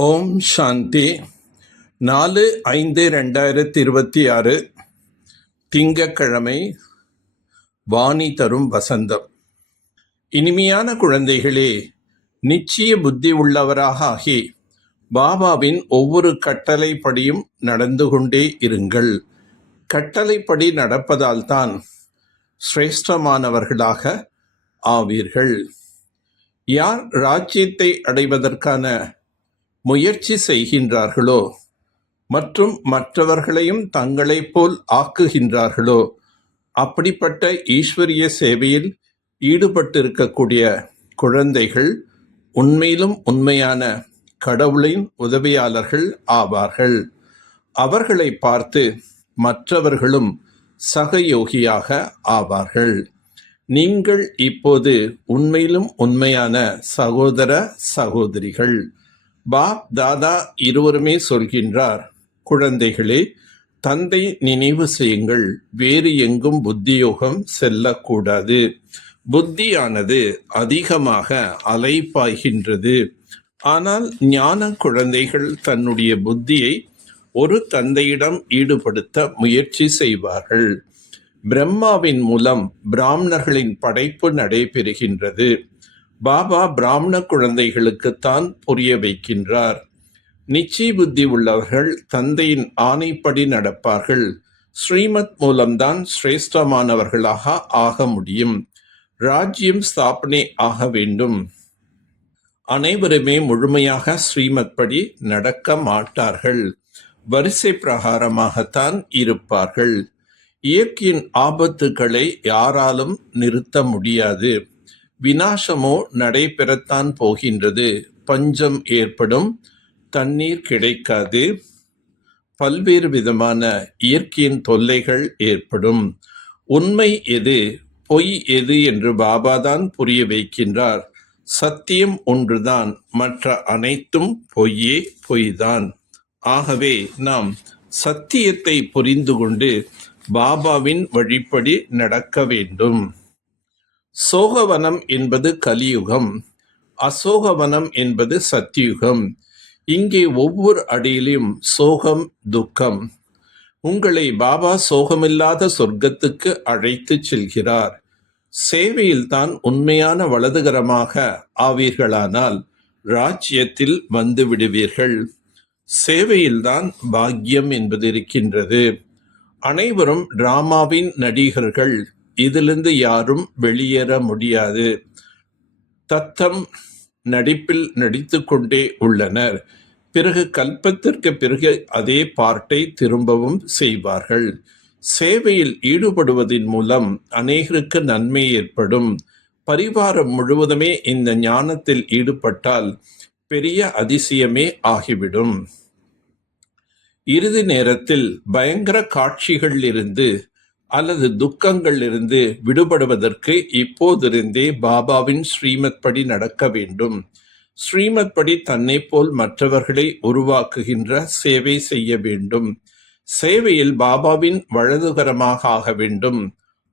ஓம் சாந்தி. 4/5/2026 திங்கட்கிழமை. வாணி தரும் வசந்தம். இனிமையான குழந்தைகளே, நிச்சய புத்தி உள்ளவராக ஆகி பாபாவின் ஒவ்வொரு கட்டளைப்படியும் நடந்து கொண்டே இருங்கள். கட்டளைப்படி நடப்பதால் தான் சிரேஷ்டமானவர்களாக ஆவீர்கள். யார் ராஜ்யத்தை அடைவதற்கான முயற்சி செய்கின்றார்களோ மற்றும் மற்றவர்களையும் தங்களைப் போல் ஆக்குகின்றார்களோ அப்படிப்பட்ட ஈஸ்வரிய சேவையில் ஈடுபட்டிருக்கக்கூடிய குழந்தைகள் உண்மையிலும் உண்மையான கடவுளின் உதவியாளர்கள் ஆவார்கள். அவர்களை பார்த்து மற்றவர்களும் சகயோகியாக ஆவார்கள். நீங்கள் இப்போது உண்மையிலும் உண்மையான சகோதர சகோதரிகள். பாப் தாதா இருவருமே சொல்கின்றார், குழந்தைகளே, தந்தை நினைவு செய்யுங்கள், வேறு எங்கும் புத்தியோகம் செல்லக்கூடாது. புத்தியானது அதிகமாக அலைப்பாய்கின்றது. ஆனால் ஞான குழந்தைகள் தன்னுடைய புத்தியை ஒரு தந்தையிடம் ஈடுபடுத்த முயற்சி செய்வார்கள். பிரம்மாவின் மூலம் பிராமணர்களின் படைப்பு நடைபெறுகின்றது. பாபா பிராமண குழந்தைகளுக்குத்தான் புரிய வைக்கின்றார். நிச்சய புத்தி உள்ளவர்கள் தந்தையின் ஆணைப்படி நடப்பார்கள். ஸ்ரீமத் மூலம்தான் சிரேஷ்டமானவர்களாக ஆக முடியும். ராஜ்யம் ஸ்தாபனை ஆக வேண்டும். அனைவருமே முழுமையாக ஸ்ரீமத் படி நடக்க மாட்டார்கள். வரிசை பிரகாரமாகத்தான் இருப்பார்கள். இயற்கையின் ஆபத்துக்களை யாராலும் நிறுத்த முடியாது. விநாசமோ நடைபெறத்தான் போகின்றது. பஞ்சம் ஏற்படும், தண்ணீர் கிடைக்காது, பல்வேறு விதமான இயற்கையின் தொல்லைகள் ஏற்படும். உண்மை எது, பொய் எது என்று பாபாதான் புரிய வைக்கின்றார். சத்தியம் ஒன்றுதான், மற்ற அனைத்தும் பொய்யே பொய்தான். ஆகவே நாம் சத்தியத்தை புரிந்து கொண்டு பாபாவின் வழிப்படி நடக்க வேண்டும். சோகவனம் என்பது கலியுகம், அசோகவனம் என்பது சத்தியுகம். இங்கே ஒவ்வொரு அடியிலும் சோகம், துக்கம். உங்களை பாபா சோகமில்லாத சொர்க்கத்துக்கு அழைத்து செல்கிறார். சேவையில்தான் உண்மையான வலதுகரமாக ஆவீர்களானால் ராஜ்யத்தில் வந்து விடுவீர்கள். சேவையில்தான் பாக்கியம் என்பது இருக்கின்றது. அனைவரும் டிராமாவின் நடிகர்கள். இதிலிருந்து யாரும் வெளியேற முடியாது. தத்தம் நடிப்பில் நடித்து கொண்டே உள்ளனர். பிறகு கல்பத்திற்கு பிறகு அதே பார்ட்டை திரும்பவும் செய்வார்கள். சேவையில் ஈடுபடுவதன் மூலம் அநேகருக்கு நன்மை ஏற்படும். பரிவாரம் முழுவதுமே இந்த ஞானத்தில் ஈடுபட்டால் பெரிய அதிசயமே ஆகிவிடும். இறுதி நேரத்தில் பயங்கர காட்சிகள் இருந்து அல்லது துக்கங்கள் இருந்து விடுபடுவதற்கு இப்போதிருந்தே பாபாவின் ஸ்ரீமத் படி நடக்க வேண்டும். ஸ்ரீமத் படி தன்னை போல் மற்றவர்களை உருவாக்குகின்ற சேவை செய்ய வேண்டும். சேவையில் பாபாவின் வலதுகரமாக ஆக வேண்டும்.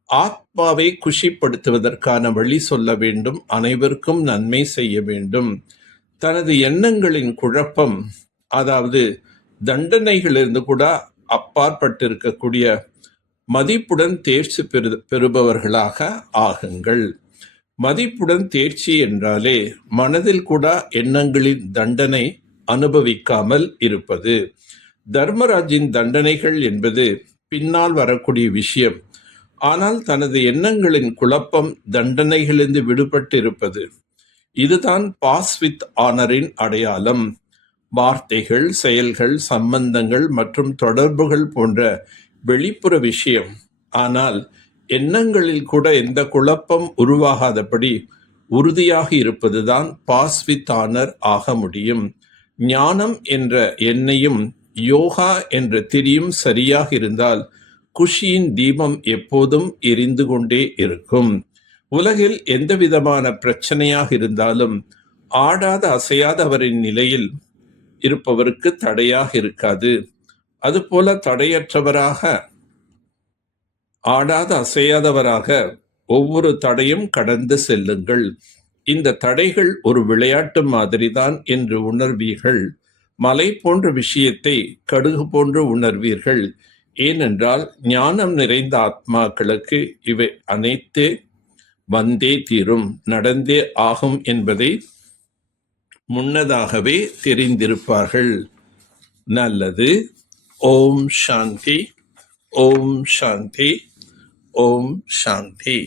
ஆத்மாவை குஷிப்படுத்துவதற்கான வழி சொல்ல வேண்டும். அனைவருக்கும் நன்மை செய்ய வேண்டும். தனது எண்ணங்களின் குழப்பம், அதாவது தண்டனைகளிலிருந்து கூட அப்பாற்பட்டிருக்கக்கூடிய மதிப்புடன் தேர்ச்சி பெறுபவர்களாக ஆகுங்கள். மதிப்புடன் தேர்ச்சி என்றாலே மனதில் கூட எண்ணங்களின் தண்டனை அனுபவிக்காமல் இருப்பது. தர்மராஜின் தண்டனைகள் என்பது பின்னால் வரக்கூடிய விஷயம். ஆனால் தனது எண்ணங்களின் குழப்பம் தண்டனைகளிலிருந்து விடுபட்டிருப்பது. இதுதான் பாஸ் வித் ஆனரின் அடையாளம். வார்த்தைகள், செயல்கள், சம்பந்தங்கள் மற்றும் தொடர்புகள் போன்ற வெளிப்புற விஷயம். ஆனால் எண்ணங்களில் கூட எந்த குழப்பம் உருவாகாதபடி உறுதியாக இருப்பதுதான் பாஸ் வித் ஆனர் ஆக முடியும். ஞானம் என்ற எண்ணெயும் யோகா என்ற திரியும் சரியாக இருந்தால் குஷியின் தீபம் எப்போதும் எரிந்து கொண்டே இருக்கும். உலகில் எந்த விதமான பிரச்சனையாக இருந்தாலும் ஆடாத அசையாதவரின் நிலையில் இருப்பவருக்கு தடையாக இருக்காது. அதுபோல தடையற்றவராக, ஆடாத அசையாதவராக ஒவ்வொரு தடையும் கடந்து செல்லுங்கள். இந்த தடைகள் ஒரு விளையாட்டு மாதிரிதான் என்று உணர்வீர்கள். மலை போன்ற விஷயத்தை கடுகு போன்று உணர்வீர்கள். ஏனென்றால் ஞானம் நிறைந்த ஆத்மாக்களுக்கு இவை அனைத்து வந்தே தீரும், நடந்தே ஆகும் என்பதை முன்னதாகவே தெரிந்திருப்பார்கள். நல்லது. ஓம் சாந்தி. ஓம் சாந்தி. ஓம் சாந்தி.